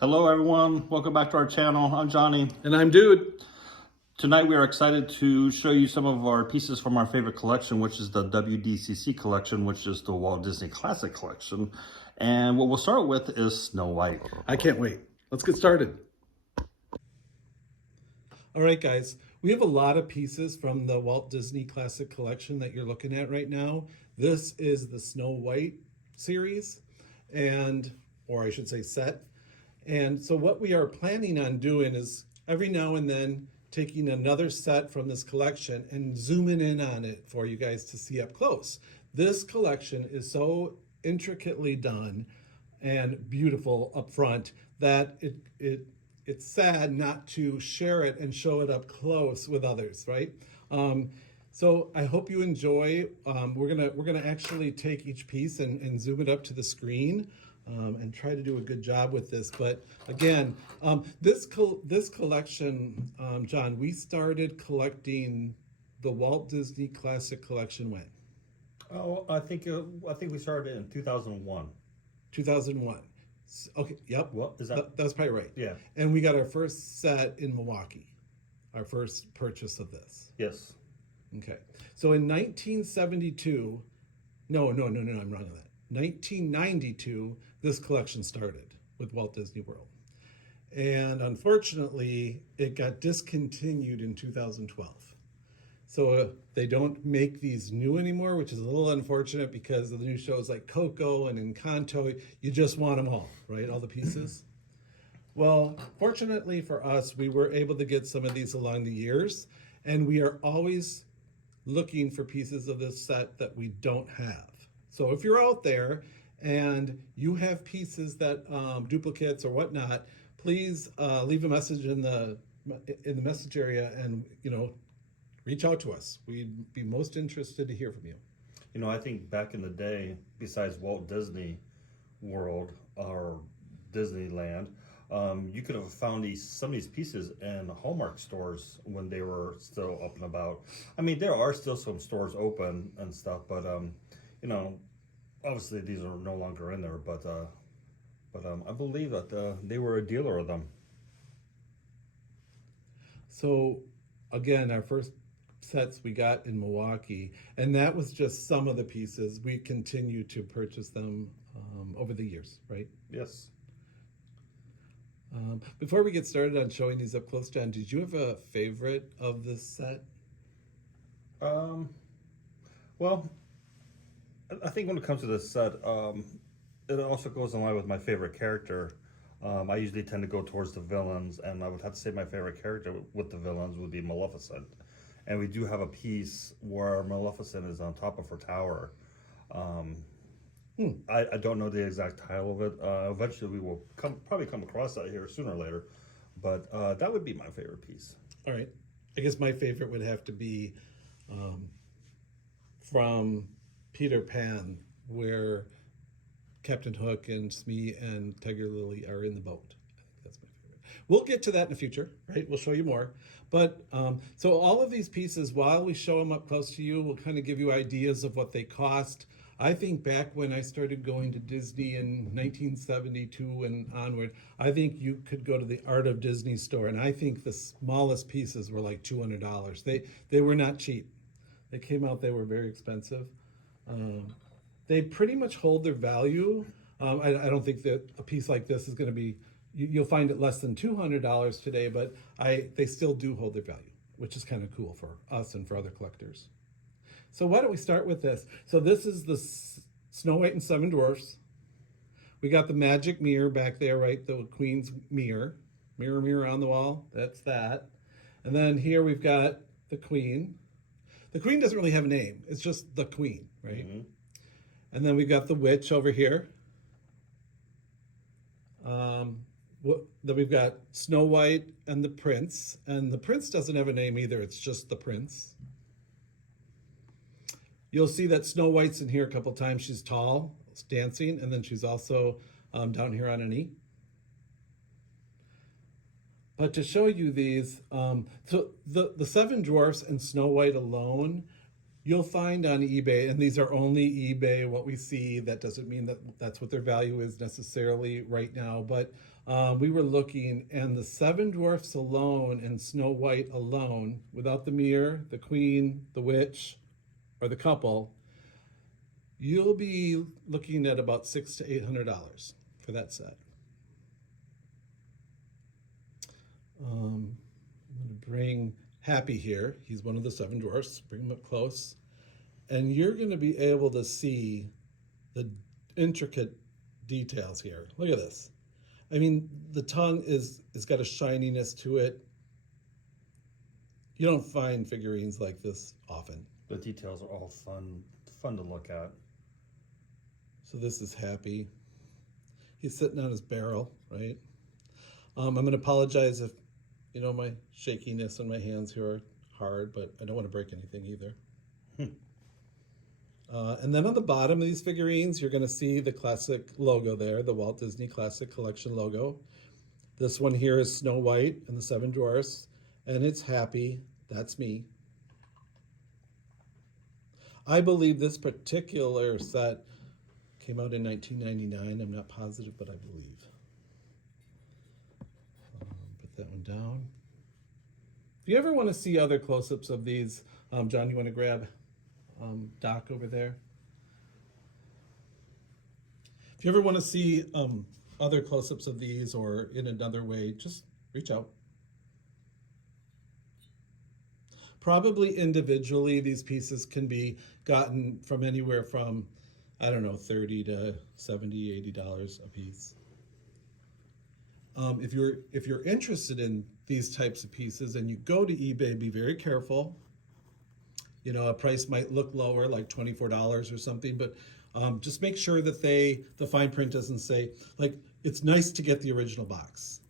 Hello everyone, welcome back to our channel. I'm Johnny. And I'm Dude. Tonight we are excited to show you some of our pieces from our favorite collection, which is the WDCC collection, which is the Walt Disney Classic Collection. And what we'll start with is Snow White. I can't wait. Let's get started. All right, guys. We have a lot of pieces from the Walt Disney Classic Collection that you're looking at right now. This is the Snow White series, or I should say set. And so what we are planning on doing is every now and then taking another set from this collection and zooming in on it for you guys to see up close. This collection is so intricately done and beautiful up front that it's sad not to share it and show it up close with others, right? So I hope you enjoy. We're gonna actually take each piece and zoom it up to the screen. And try to do a good job with this. But again, this collection, John, we started collecting the Walt Disney Classic Collection when? Oh, I think we started in 2001. 2001. Okay, yep. Well, is that was probably right. Yeah. And we got our first set in Milwaukee, our first purchase of this. Yes. Okay. So in 1972, no, I'm wrong on that. 1992, this collection started with Walt Disney World. And unfortunately, it got discontinued in 2012. So they don't make these new anymore, which is a little unfortunate because of the new shows like Coco and Encanto. You just want them all, right? All the pieces. Well, fortunately for us, we were able to get some of these along the years, and we are always looking for pieces of this set that we don't have. So if you're out there and you have pieces that duplicates or whatnot, please leave a message in the message area and reach out to us. We'd be most interested to hear from you. I think back in the day, besides Walt Disney World or Disneyland, you could have found some of these pieces in Hallmark stores when they were still up and about. I mean, there are still some stores open and stuff, but obviously these are no longer in there, but I believe that they were a dealer of them. So again, our first sets we got in Milwaukee, and that was just some of the pieces. We continue to purchase them over the years, right? Yes. Before we get started on showing these up close, John, did you have a favorite of this set? Well, I think when it comes to this set, it also goes in line with my favorite character. I usually tend to go towards the villains, and I would have to say my favorite character with the villains would be Maleficent. And we do have a piece where Maleficent is on top of her tower. I don't know the exact title of it. Eventually we will probably come across that here sooner or later. But that would be my favorite piece. All right. I guess my favorite would have to be from Peter Pan, where Captain Hook and Smee and Tiger Lily are in the boat. I think that's my favorite. We'll get to that in the future, right? We'll show you more. But so all of these pieces, while we show them up close to you, we'll kind of give you ideas of what they cost. I think back when I started going to Disney in 1972 and onward, I think you could go to the Art of Disney store, and I think the smallest pieces were like $200. They were not cheap. They came out, they were very expensive. They pretty much hold their value. I don't think that a piece like this is going to be, you'll find it less than $200 today, but they still do hold their value, which is kind of cool for us and for other collectors. So why don't we start with this? So this is the Snow White and Seven Dwarfs. We got the magic mirror back there, right? The Queen's mirror. Mirror, mirror on the wall. That's that. And then here we've got the Queen. The Queen doesn't really have a name. It's just the Queen, right? Mm-hmm. And then we've got the witch over here. Then we've got Snow White and the prince. And the prince doesn't have a name either. It's just the prince. You'll see that Snow White's in here a couple times. She's tall, dancing, and then she's also down here on a knee. But to show you these, so the Seven Dwarfs and Snow White alone you'll find on eBay, and these are only eBay, what we see. That doesn't mean that that's what their value is necessarily right now. But we were looking, and the Seven Dwarfs alone and Snow White alone, without the mirror, the queen, the witch, or the couple, you'll be looking at about $600 to $800 for that set. I'm going to bring Happy here. He's one of the Seven Dwarfs. Bring him up close. And you're going to be able to see the intricate details here. Look at this. I mean, the tongue is got a shininess to it. You don't find figurines like this often. The details are all fun to look at. So this is Happy. He's sitting on his barrel, right? I'm going to apologize if, you know, my shakiness and my hands here are hard, but I don't want to break anything either. And then on the bottom of these figurines, you're going to see the classic logo there, the Walt Disney Classic Collection logo. This one here is Snow White and the Seven Dwarfs, and it's Happy. That's me. I believe this particular set came out in 1999. I'm not positive, but I believe. Put that one down. If you ever want to see other close-ups of these, John, you want to grab Doc over there? If you ever want to see other close-ups of these or in another way, just reach out. Probably individually, these pieces can be gotten from anywhere from, I don't know, $30 to $70, $80 a piece. If you're interested in these types of pieces and you go to eBay, be very careful. You know, a price might look lower, like $24 or something, but just make sure that the fine print doesn't say, like, it's nice to get the original box.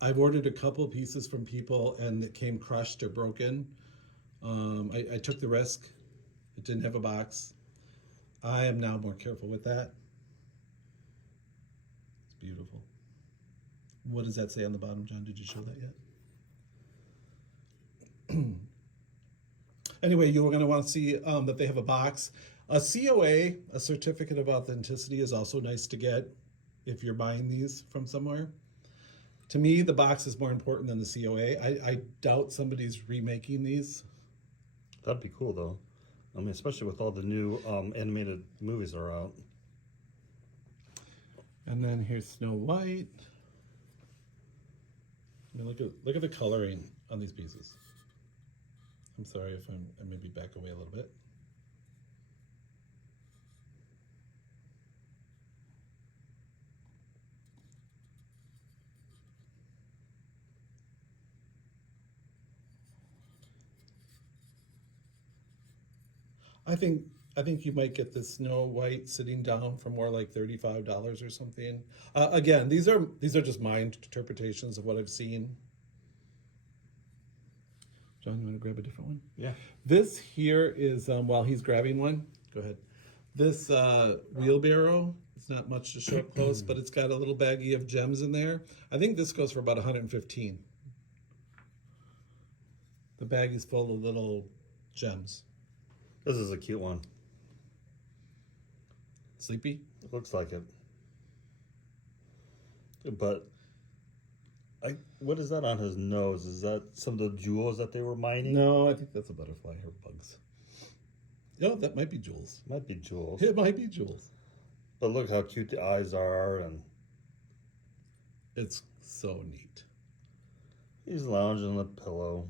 I've ordered a couple pieces from people and it came crushed or broken. I took the risk. It didn't have a box. I am now more careful with that. It's beautiful. What does that say on the bottom, John? Did you show that yet? Anyway, you're going to want to see that they have a box. A COA, a certificate of authenticity, is also nice to get if you're buying these from somewhere. To me, the box is more important than the COA. I doubt somebody's remaking these. That'd be cool, though. I mean, especially with all the new animated movies that are out. And then here's Snow White. I mean, look at the coloring on these pieces. I'm sorry if I maybe back away a little bit. I think you might get this Snow White sitting down for more like $35 or something. Again, these are just my interpretations of what I've seen. John, you want to grab a different one? Yeah. This here is, while he's grabbing one, go ahead. This wheelbarrow, it's not much to show up close, but it's got a little baggie of gems in there. I think this goes for about $115. The baggie's full of little gems. This is a cute one. Sleepy? It looks like it. But what is that on his nose? Is that some of the jewels that they were mining? No, I think that's a butterfly or bugs. No, that might be jewels. Might be jewels. It might be jewels. But look how cute the eyes are, and it's so neat. He's lounging on the pillow.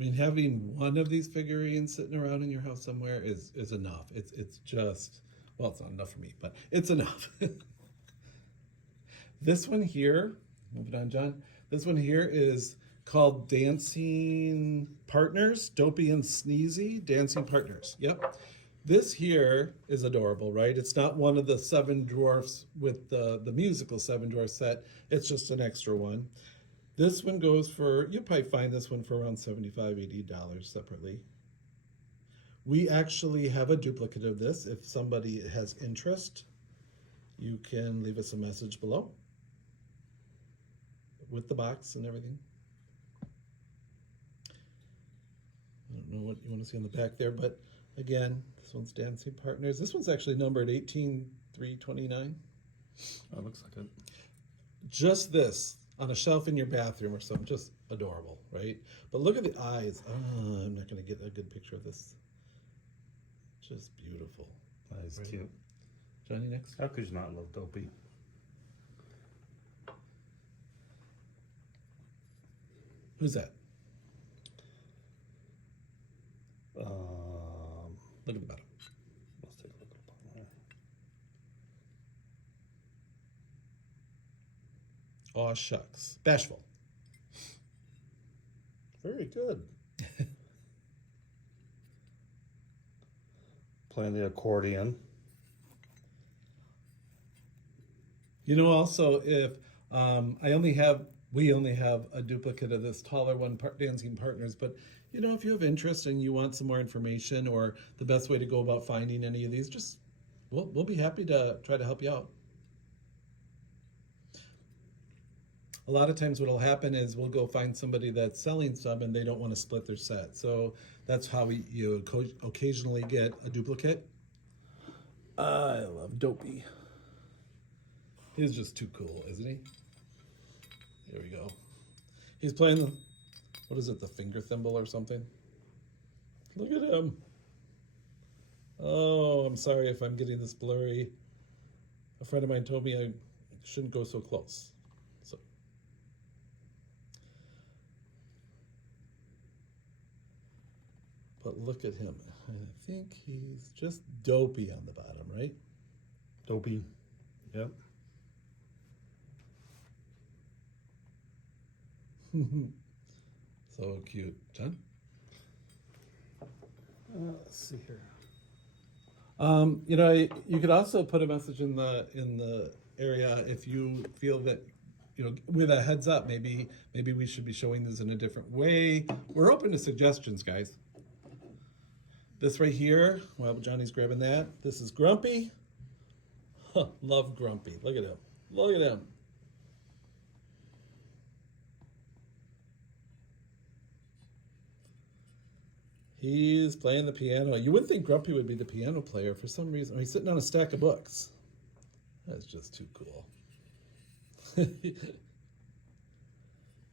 I mean, having one of these figurines sitting around in your house somewhere is enough. It's just, well, it's not enough for me, but it's enough. This one here, move it on, John. This one here is called Dancing Partners, Dopey and Sneezy, Dancing Partners. Yep. This here is adorable, right? It's not one of the Seven Dwarfs with the musical Seven Dwarfs set. It's just an extra one. This one goes for, you'll probably find this one for around $75, $80 separately. We actually have a duplicate of this. If somebody has interest, you can leave us a message below. with the box and everything. I don't know what you want to see on the back there, but again, this one's Dancing Partners. This one's actually numbered 18329. That looks like it. Just this on a shelf in your bathroom or something, just adorable, right? But look at the eyes. Oh, I'm not going to get a good picture of this. Just beautiful. That is Right. cute. Johnny, next. How could you not love Dopey? Who's that? Look at the bottom. Let's take a look at the bottom there. Aw, shucks. Bashful. Very good. Playing the accordion. You know, also, if we only have a duplicate of this taller one, Dancing Partners, but you know, if you have interest and you want some more information or the best way to go about finding any of these, just we'll be happy to try to help you out. A lot of times what will happen is we'll go find somebody that's selling some and they don't want to split their set. So that's how you occasionally get a duplicate. I love Dopey. He's just too cool, isn't he? Here we go. He's playing the, what is it, the finger thimble or something? Look at him. Oh, I'm sorry if I'm getting this blurry. A friend of mine told me I shouldn't go so close. So. But look at him. I think he's just Dopey on the bottom, right? Dopey. Yep. So cute. John? Let's see here. You know, you could also put a message in the area if you feel that, you know, with a heads up, maybe we should be showing this in a different way. We're open to suggestions, guys. This right here, while Johnny's grabbing that, this is Grumpy. Huh, love Grumpy. Look at him. Look at him. He's playing the piano. You wouldn't think Grumpy would be the piano player for some reason. Oh, he's sitting on a stack of books. That's just too cool.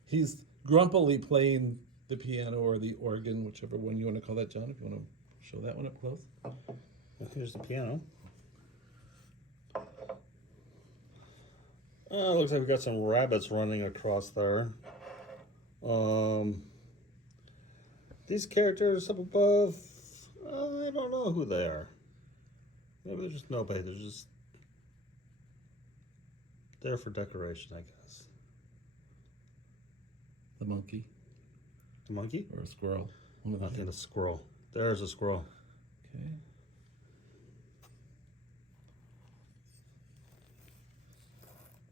He's grumpily playing the piano or the organ, whichever one you want to call that, John, if you want to show that one up close. Well, here's the piano. Looks like we got some rabbits running across there. These characters up above, I don't know who they are. Maybe they're just nobody. They're just there for decoration, I guess. The monkey The monkey? or a squirrel. I think a squirrel. There's a squirrel. Okay.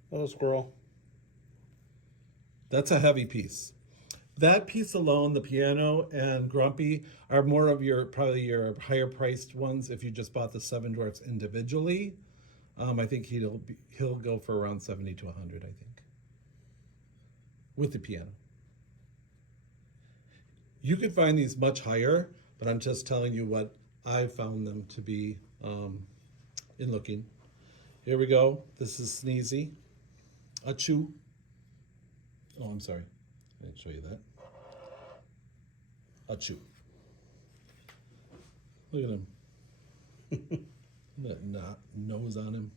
Hello, squirrel. That's a heavy piece. That piece alone, the piano and Grumpy, are more of probably your higher priced ones. If you just bought the Seven Dwarfs individually, I think he'll go for around 70 to 100. I think with the piano. You could find these much higher, but I'm just telling you what I found them to be in looking. Here we go. This is Sneezy. Achoo. Oh, I'm sorry. I didn't show you that. Achoo. Look at him. That nose on him.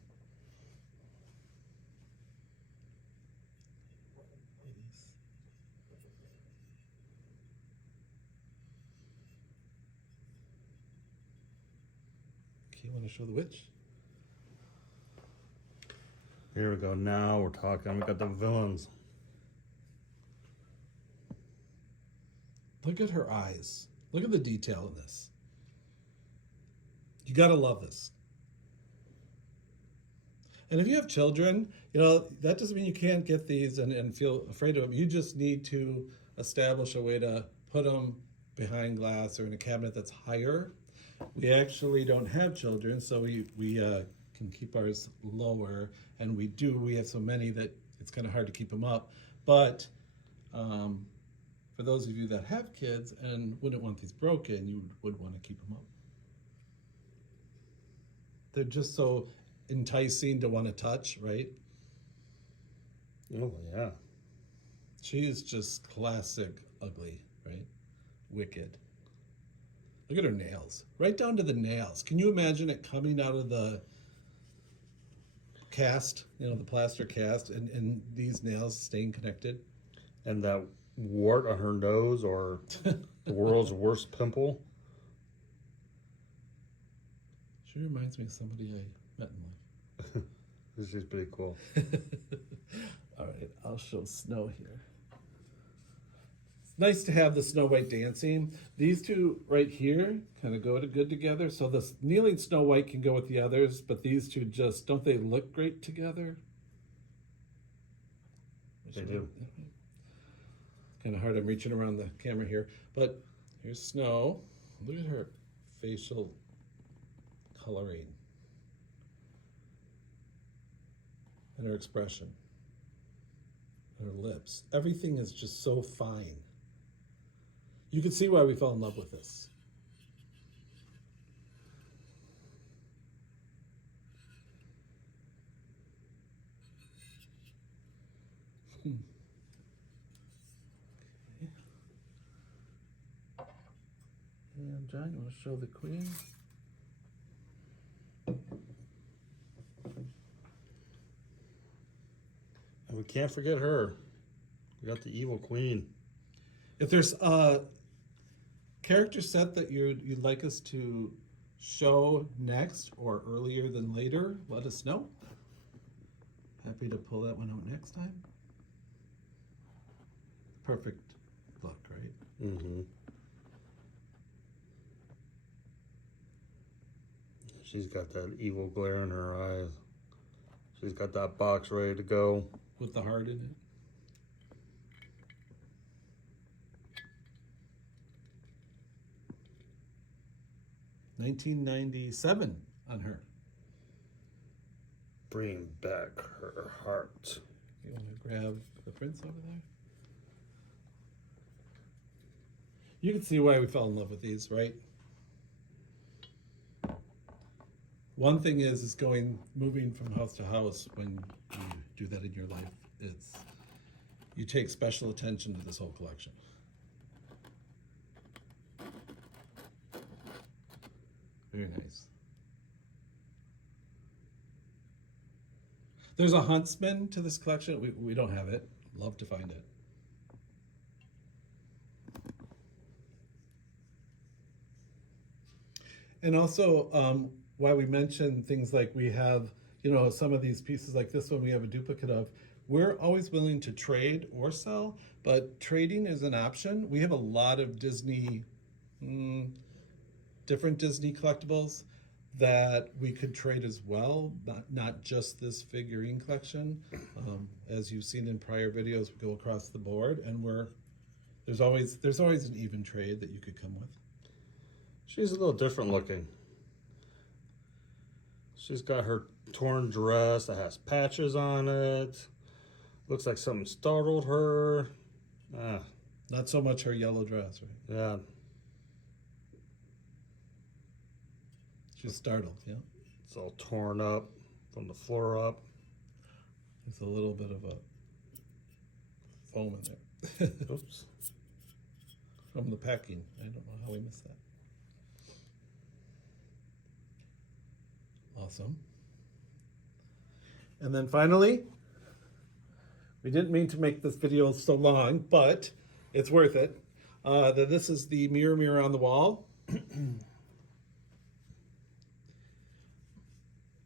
Okay, you want to show the witch? Here we go. Now we're talking. We got the villains. Look at her eyes. Look at the detail in this. You gotta love this. And if you have children, you know, that doesn't mean you can't get these and feel afraid of them. You just need to establish a way to put them behind glass or in a cabinet that's higher. We actually don't have children, so we can keep ours lower. And we have so many that it's kind of hard to keep them up. But for those of you that have kids and wouldn't want these broken, you would want to keep them up. They're just so enticing to want to touch, right? Oh, yeah. She is just classic ugly, right? Wicked. Look at her nails. Right down to the nails. Can you imagine it coming out of the cast, the plaster cast, and these nails staying connected? And that wart on her nose, or the world's worst pimple. She reminds me of somebody I met in life. This is pretty cool. All right, I'll show Snow here. It's nice to have the Snow White dancing. These two right here kind of go good together. So the kneeling Snow White can go with the others, but these two just, don't they look great together? They do. Kind of hard, I'm reaching around the camera here. But here's Snow. Look at her facial coloring. And her expression. Her lips. Everything is just so fine. You can see why we fell in love with this. And John, you want to show the queen? And we can't forget her. We got the evil queen. If there's a character set that you'd like us to show next or earlier than later, let us know. Happy to pull that one out next time. Perfect look, right? Mm-hmm. She's got that evil glare in her eyes. She's got that box ready to go. With the heart in it. $19.97 on her. Bring back her heart. You want to grab the prints over there? You can see why we fell in love with these, right? One thing is moving from house to house when you do that in your life. You take special attention to this whole collection. Very nice. There's a Huntsman to this collection. We don't have it. Love to find it. And also, why we mentioned things like we have, some of these pieces like this one we have a duplicate of. We're always willing to trade or sell, but trading is an option. We have a lot of Disney, different Disney collectibles that we could trade as well, not just this figurine collection. As you've seen in prior videos, we go across the board, and there's always an even trade that you could come with. She's a little different looking. She's got her torn dress that has patches on it. Looks like something startled her. Not so much her yellow dress, right? Yeah. She's startled, yeah. It's all torn up from the floor up. There's a little bit of a foam in there. Oops. From the packing. I don't know how we missed that. Awesome. And then finally, we didn't mean to make this video so long, but it's worth it. This is the mirror on the wall.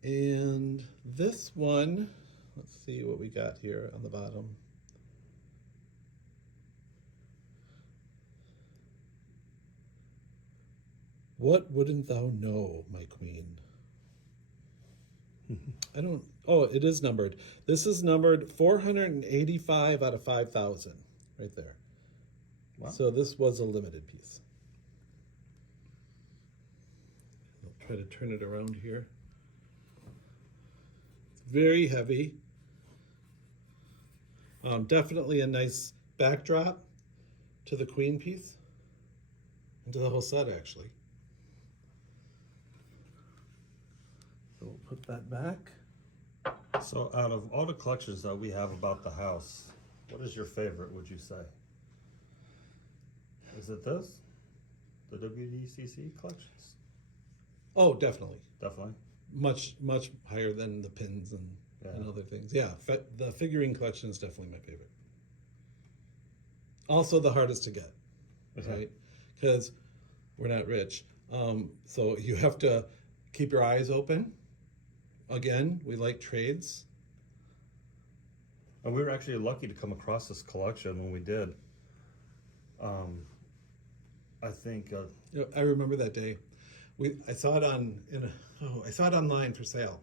And this one, let's see what we got here on the bottom. What wouldn't thou know, my queen? It is numbered. This is numbered 485 out of 5,000, right there. Wow. So this was a limited piece. I'll try to turn it around here. It's very heavy. Definitely a nice backdrop to the queen piece and to the whole set, actually. So we'll put that back. So out of all the collections that we have about the house, what is your favorite, would you say? Is it this? The WDCC collections? Oh, definitely. Definitely. Much higher than the pins and other things. Yeah, the figurine collection is definitely my favorite. Also the hardest to get, right? Because we're not rich. So you have to keep your eyes open. Again, we like trades. And we were actually lucky to come across this collection when we did. I think I remember that day. I saw it I saw it online for sale.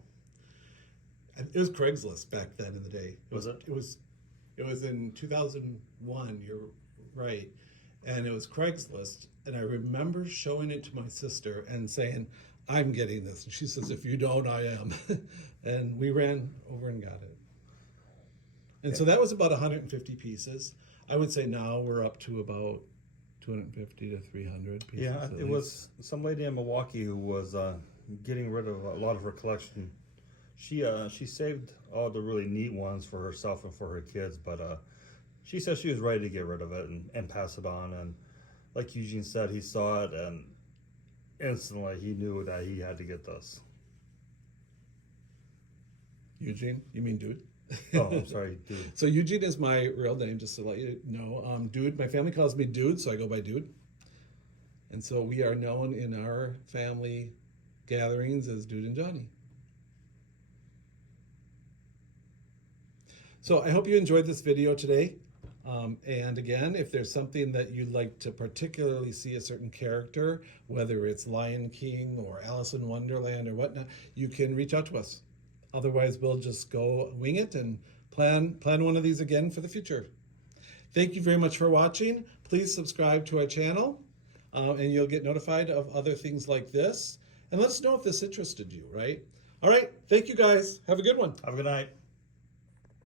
It was Craigslist back then in the day. Was it? It was in 2001. You're right, and it was Craigslist. And I remember showing it to my sister and saying, "I'm getting this." And she says, "If you don't, I am." And we ran over and got it. And so that was about 150 pieces. I would say now we're up to about 250 to 300 pieces. yeah, it was some lady in Milwaukee who was getting rid of a lot of her collection. She saved all the really neat ones for herself and for her kids, but she said she was ready to get rid of it and pass it on. And like Eugene said, he saw it and instantly he knew that he had to get this. Eugene, you mean Dude? Oh, I'm sorry, Dude. So Eugene is my real name, just to let you know. Dude, my family calls me Dude, so I go by Dude. And so we are known in our family gatherings as Dude and Johnny. So I hope you enjoyed this video today. And again, if there's something that you'd like to particularly see a certain character, whether it's Lion King or Alice in Wonderland or whatnot, you can reach out to us. Otherwise, we'll just go wing it and plan one of these again for the future. Thank you very much for watching. Please subscribe to our channel, and you'll get notified of other things like this. And let us know if this interested you, right? All right. Thank you, guys. Have a good one. Have a good night.